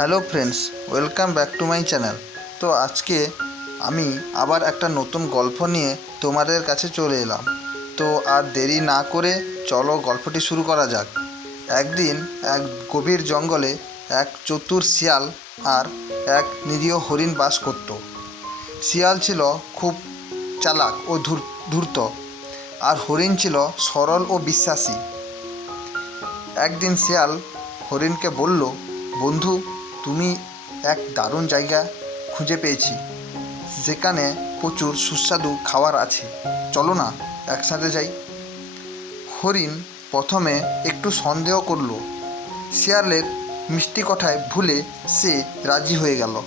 Hello friends, welcome back to my channel. তো আজকে আমি আবার একটা নতুন গল্প নিয়ে তোমাদের কাছে চলে এলাম। তো আর দেরি না করে চলো গল্পটি শুরু করা যাক। একদিন এক গভীর জঙ্গলে এক চতুর শিয়াল আর এক নিরীহ হরিণ বাস করত। শিয়াল ছিল খুব চালাক ও ধূর- ধূর্ত আর হরিণ ছিল সরল ও বিশ্বাসী। একদিন শিয়াল হরিণকে বলল, বন্ধু তুমি এক দারুণ জায়গা খুঁজে পেয়েছি, যেখানে প্রচুর সুস্বাদু খাবার আছে। চলো না, একসাথে যাই। হরিণ প্রথমে একটু সন্দেহ করল। শিয়ালের মিষ্টি কথায় ভুলে সে রাজি হয়ে গেল।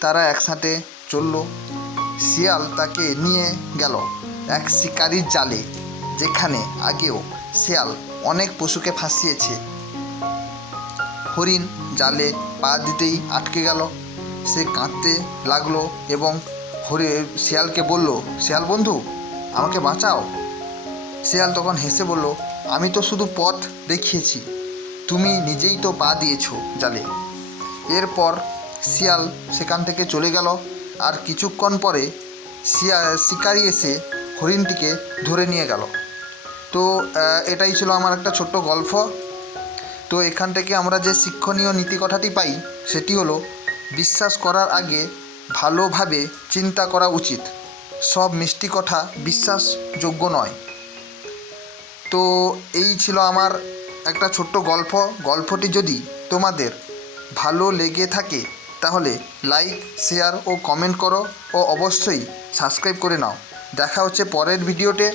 তারা একসাথে চলল। শিয়াল তাকে নিয়ে গেল এক শিকারির জালে, যেখানে আগেও শিয়াল অনেক পশুকে ফাঁসিয়েছে। হরিণ জালে পা দিতেই আটকে গেল। সে কাঁদতে লাগল এবং হরি শিয়ালকে বলল, শিয়াল বন্ধু, আমাকে বাঁচাও। শিয়াল তখন হেসে বলল, আমি তো শুধু পথ দেখিয়েছি, তুমি নিজেই তো পা দিয়েছ জালে। এরপর শিয়াল সেখান থেকে চলে গেল আর কিছুক্ষণ পরে শিয়া, শিকারি এসে হরিণটিকে ধরে নিয়ে গেল। তো এটাই ছিল আমার একটা ছোট্ট গল্প। তো এখান থেকে আমরা যে শিক্ষণীয় নীতি কথাটি পাই, সেটি হলো, বিশ্বাস করার আগে ভালোভাবে চিন্তা করা উচিত। সব মিষ্টি কথা বিশ্বাসযোগ্য নয়। তো এই ছিল আমার একটা ছোট্ট গল্প। গল্পটি যদি তোমাদের ভালো লেগে থাকে, তাহলে লাইক, শেয়ার ও কমেন্ট করো ও অবশ্যই সাবস্ক্রাইব করে নাও। দেখা হচ্ছে পরের ভিডিওতে।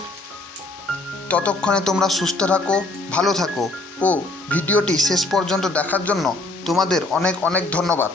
ততক্ষণে তোমরা সুস্থ থাকো, ভালো থাকো। ও, ভিডিওটি শেষ পর্যন্ত দেখার জন্য তোমাদের অনেক অনেক ধন্যবাদ।